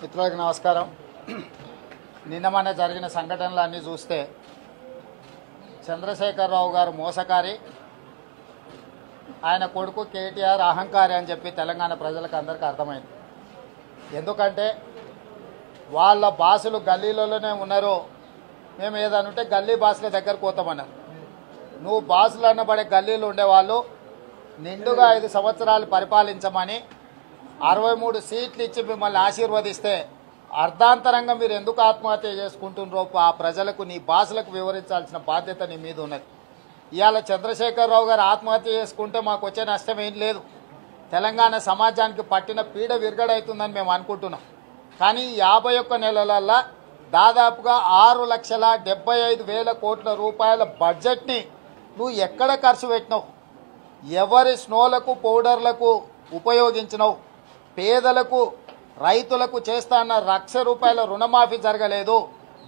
మిత్రులకు నమస్కారం. నిన్న మొన్న జరిగిన సంఘటనలన్నీ చూస్తే చంద్రశేఖరరావు గారు మోసకారి, ఆయన కొడుకు కేటీఆర్ అహంకారి అని చెప్పి తెలంగాణ ప్రజలకు అందరికీ అర్థమైంది. ఎందుకంటే వాళ్ళ బాసులు గల్లీలలోనే ఉన్నారు. మేము ఏదనుంటే గల్లీ బాసుల దగ్గరకు పోతామన్నారు. నువ్వు బాసులు అన్నబడే గల్లీలు ఉండేవాళ్ళు నిండుగా 5 సంవత్సరాలు పరిపాలించమని 63 సీట్లు ఇచ్చి మిమ్మల్ని ఆశీర్వదిస్తే అర్ధాంతరంగా మీరు ఎందుకు ఆత్మహత్య చేసుకుంటున్నారో ఆ ప్రజలకు, నీ బాసులకు వివరించాల్సిన బాధ్యత నీ మీద ఉన్నది. ఇవాళ చంద్రశేఖరరావు గారు ఆత్మహత్య చేసుకుంటే మాకు వచ్చే నష్టం ఏం లేదు. తెలంగాణ సమాజానికి పట్టిన పీడ విరగడవుతుందని మేము అనుకుంటున్నాం. కానీ 51 నెలలల్లో దాదాపుగా 6,75,000 కోట్ల రూపాయల బడ్జెట్ని నువ్వు ఎక్కడ ఖర్చు పెట్టినావు? ఎవరి స్నోలకు పౌడర్లకు ఉపయోగించినావు? పేదలకు రైతులకు చేస్తా అన్న ₹1,00,000 రుణమాఫీ జరగలేదు.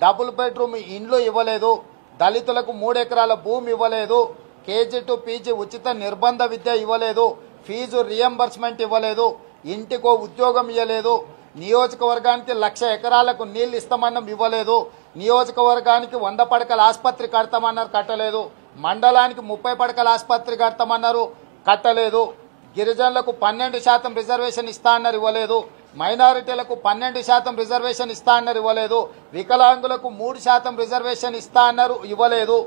డబుల్ బెడ్రూమ్ ఇండ్లు ఇవ్వలేదు. దళితులకు 3 ఎకరాల భూమి ఇవ్వలేదు. కేజీ టు పీజీ ఉచిత నిర్బంధ విద్య ఇవ్వలేదు. ఫీజు రియంబర్స్మెంట్ ఇవ్వలేదు. ఇంటికో ఉద్యోగం ఇవ్వలేదు. నియోజకవర్గానికి 1,00,000 ఎకరాలకు నీళ్లు ఇస్తామన్నం ఇవ్వలేదు. నియోజకవర్గానికి 100 పడకల ఆసుపత్రి కడతామన్నారు, కట్టలేదు. మండలానికి 30 పడకల ఆసుపత్రి కడతామన్నారు, కట్టలేదు. గిరిజనులకు 12% రిజర్వేషన్ ఇస్తా అన్నారు, ఇవ్వలేదు. మైనారిటీలకు 12% రిజర్వేషన్ ఇస్తా అన్నారు, ఇవ్వలేదు. వికలాంగులకు 3% రిజర్వేషన్ ఇస్తా అన్నారు, ఇవ్వలేదు.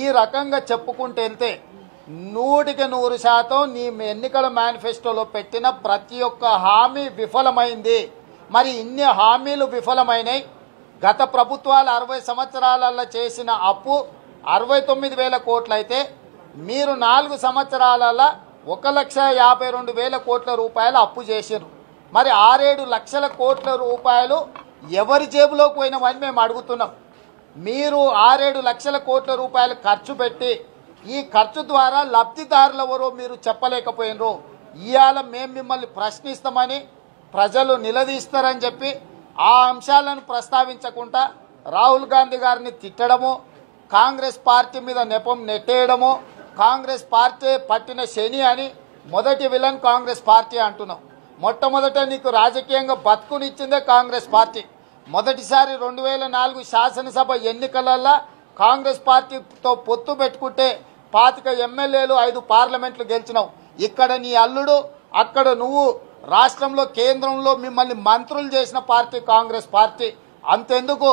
ఈ రకంగా చెప్పుకుంటూ వెళ్తే 100% నీ ఎన్నికల మేనిఫెస్టోలో పెట్టిన ప్రతి ఒక్క హామీ విఫలమైంది. మరి ఇన్ని హామీలు విఫలమైనాయి. గత ప్రభుత్వాలు 60 సంవత్సరాలలో చేసిన అప్పు 69,000 కోట్లు అయితే మీరు 4 సంవత్సరాలలో 1,52,000 కోట్ల రూపాయలు అప్పు చేశారు. మరి 6-7 లక్షల కోట్ల రూపాయలు ఎవరి జేబులోకి పోయినామని మేము అడుగుతున్నాం. మీరు 6-7 లక్షల కోట్ల రూపాయలు ఖర్చు పెట్టి ఈ ఖర్చు ద్వారా లబ్ధిదారులు ఎవరో మీరు చెప్పలేకపోయినరు. ఇవాళ మేము మిమ్మల్ని ప్రశ్నిస్తామని ప్రజలు నిలదీస్తారని చెప్పి ఆ అంశాలను ప్రస్తావించకుండా రాహుల్ గాంధీ గారిని తిట్టడము, కాంగ్రెస్ పార్టీ మీద నెపం నెట్టేయడము, కాంగ్రెస్ పార్టీ పట్టిన శని అని మొదటి విలన్ కాంగ్రెస్ పార్టీ అంటున్నాం. మొట్టమొదట నీకు రాజకీయంగా బతుకునిచ్చిందే కాంగ్రెస్ పార్టీ. మొదటిసారి 2004 శాసనసభ ఎన్నికలలో కాంగ్రెస్ పార్టీతో పొత్తు పెట్టుకుంటే 25 ఎమ్మెల్యేలు 5 పార్లమెంట్లు గెలిచినావు. ఇక్కడ నీ అల్లుడు, అక్కడ నువ్వు. రాష్ట్రంలో కేంద్రంలో మిమ్మల్ని మంత్రులు చేసిన పార్టీ కాంగ్రెస్ పార్టీ. అంతెందుకు,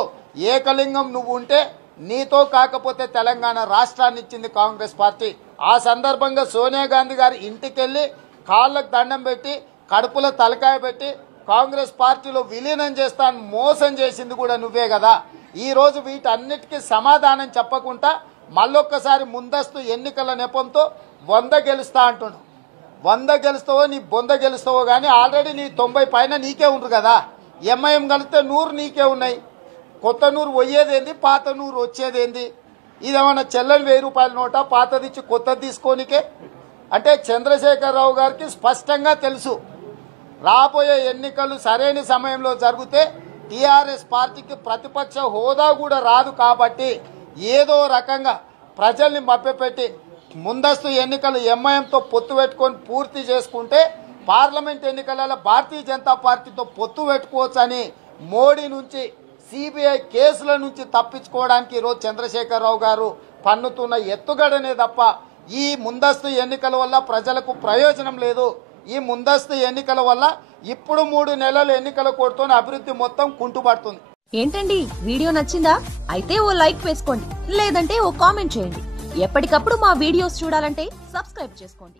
ఏకలింగం నువ్వు ఉంటే నీతో కాకపోతే తెలంగాణ రాష్ట్రాన్ని ఇచ్చింది కాంగ్రెస్ పార్టీ. ఆ సందర్భంగా సోనియా గాంధీ గారి ఇంటికెళ్ళి కాళ్ళకు దండం పెట్టి కడుపులో తలకాయ పెట్టి కాంగ్రెస్ పార్టీలో విలీనం చేస్తాను మోసం చేసింది కూడా నువ్వే కదా. ఈరోజు వీటన్నిటికీ సమాధానం చెప్పకుండా మళ్ళొక్కసారి ముందస్తు ఎన్నికల నెపంతో 100 గెలుస్తా అంటున్నావు. 100 గెలుస్తావో నీ బొంద గెలుస్తావో కానీ ఆల్రెడీ నీ 90 పైన నీకే ఉండరు కదా. ఎంఐఎం కలిస్తే 100 నీకే ఉన్నాయి. కొత్త 100 పోయేదేంది, పాత 100 వచ్చేదేంది? ఇదేమన్నా చెల్లని ₹1000 నోటా పాతదిచ్చి కొత్తది తీసుకోనికే? అంటే చంద్రశేఖరరావు గారికి స్పష్టంగా తెలుసు రాబోయే ఎన్నికలు సరైన సమయంలో జరిగితే టీఆర్ఎస్ పార్టీకి ప్రతిపక్ష హోదా కూడా రాదు. కాబట్టి ఏదో రకంగా ప్రజల్ని మభ్యపెట్టి ముందస్తు ఎన్నికలు ఎంఐఎంతో పొత్తు పెట్టుకొని పూర్తి చేసుకుంటే పార్లమెంట్ ఎన్నికలలో భారతీయ జనతా పార్టీతో పొత్తు పెట్టుకోవచ్చని మోడీ నుంచి, సిబిఐ కేసుల నుంచి తప్పించుకోవడానికి ఈరోజు చంద్రశేఖరరావు గారు పన్నుతున్న ఎత్తుగడనే తప్ప ఈ ముందస్తు ఎన్నికల వల్ల ప్రజలకు ప్రయోజనం లేదు. ఈ ముందస్తు ఎన్నికల వల్ల ఇప్పుడు 3 నెలల ఎన్నికల కోడ్తో అభివృద్ధి మొత్తం కుంటుపడుతుంది. ఏంటండి, వీడియో నచ్చిందా? అయితే ఓ లైక్ వేసుకోండి, లేదంటే ఓ కామెంట్ చేయండి. ఎప్పటికప్పుడు మా వీడియోస్ చూడాలంటే సబ్స్క్రైబ్ చేసుకోండి.